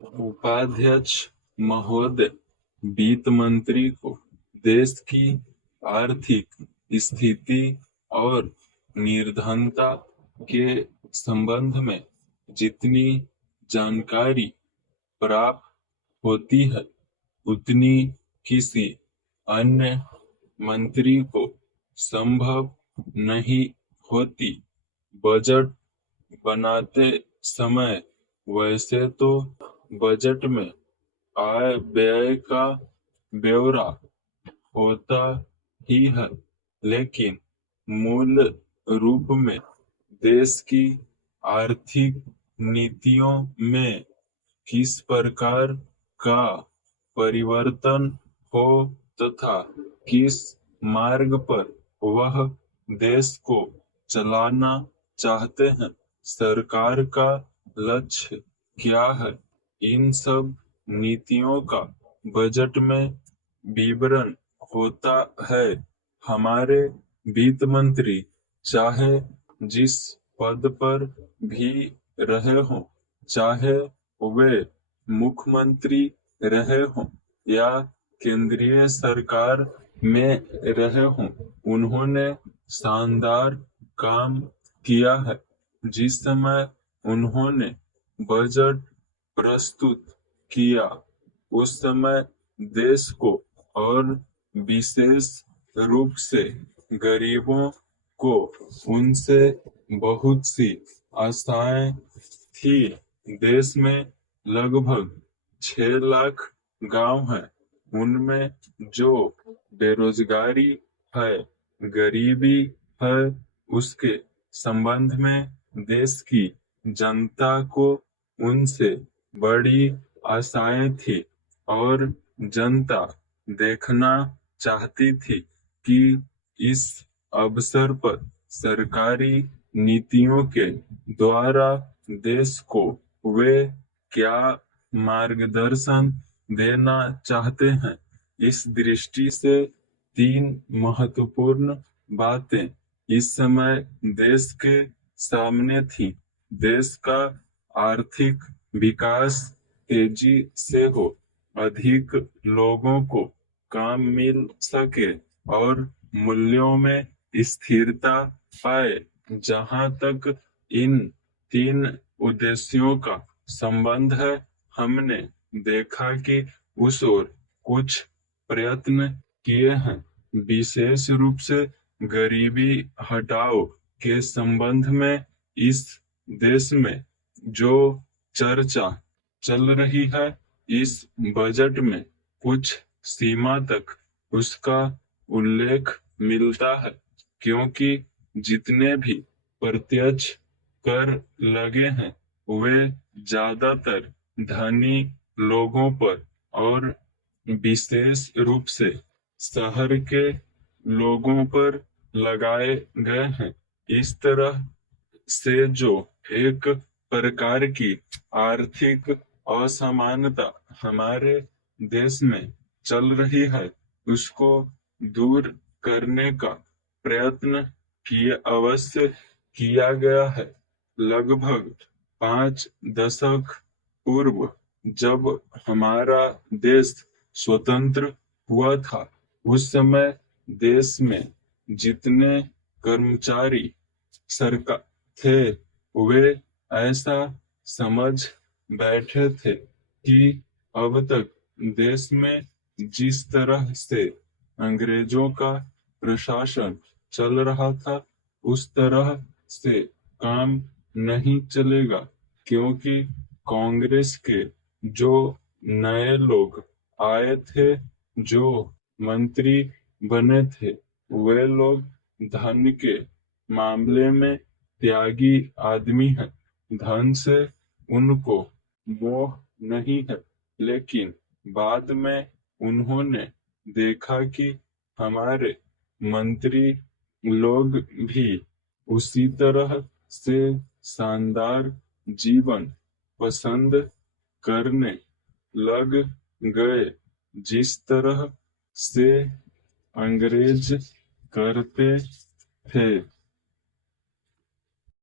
उपाध्यक्ष महोदय, वित्त मंत्री को देश की आर्थिक स्थिति और निर्धनता के संबंध में जितनी जानकारी प्राप्त होती है, उतनी किसी अन्य मंत्री को संभव नहीं होती। बजट बनाते समय वैसे तो बजट में आय व्यय का ब्यौरा होता ही है, लेकिन मूल रूप में देश की आर्थिक नीतियों में किस प्रकार का परिवर्तन हो तथा किस मार्ग पर वह देश को चलाना चाहते हैं, सरकार का लक्ष्य क्या है, इन सब नीतियों का बजट में विवरण होता है। हमारे वित्त मंत्री चाहे जिस पद पर भी रहे हों, चाहे वे मुख्यमंत्री रहे हों या केंद्रीय सरकार में रहे हों, उन्होंने शानदार काम किया है। जिस समय उन्होंने बजट प्रस्तुत किया, उस समय देश को और विशेष रूप से गरीबों को उनसे बहुत सी आशाएं थी। देश में लगभग 6 लाख गांव हैं, उनमें जो बेरोजगारी है, गरीबी है, उसके संबंध में देश की जनता को उनसे बड़ी आशाएं थी और जनता देखना चाहती थी कि इस अवसर पर सरकारी नीतियों के द्वारा देश को वे क्या मार्गदर्शन देना चाहते हैं। इस दृष्टि से 3 महत्वपूर्ण बातें इस समय देश के सामने थी। देश का आर्थिक विकास तेजी से हो, अधिक लोगों को काम मिल सके और मूल्यों में स्थिरता पाए। जहां तक इन 3 उद्देश्यों का संबंध है, हमने देखा कि उस ओर कुछ प्रयत्न किए हैं। विशेष रूप से गरीबी हटाओ के संबंध में इस देश में जो चर्चा चल रही है, इस बजट में कुछ सीमा तक उसका उल्लेख मिलता है, क्योंकि जितने भी प्रत्यक्ष कर लगे हैं, वे ज्यादातर धनी लोगों पर और विशेष रूप से शहर के लोगों पर लगाए गए हैं। इस तरह से जो एक प्रकार की आर्थिक असमानता हमारे देश में चल रही है, उसको दूर करने का प्रयत्न किया अवश्य किया गया है। लगभग 5 दशक पूर्व जब हमारा देश स्वतंत्र हुआ था, उस समय देश में जितने कर्मचारी सरकार थे, वे ऐसा समझ बैठे थे कि अब तक देश में जिस तरह से अंग्रेजों का प्रशासन चल रहा था, उस तरह से काम नहीं चलेगा, क्योंकि कांग्रेस के जो नए लोग आए थे, जो मंत्री बने थे, वे लोग धन के मामले में त्यागी आदमी है। धन से उनको मोह नहीं है, लेकिन बाद में उन्होंने देखा कि हमारे मंत्री लोग भी उसी तरह से शानदार जीवन पसंद करने लग गए, जिस तरह से अंग्रेज करते थे।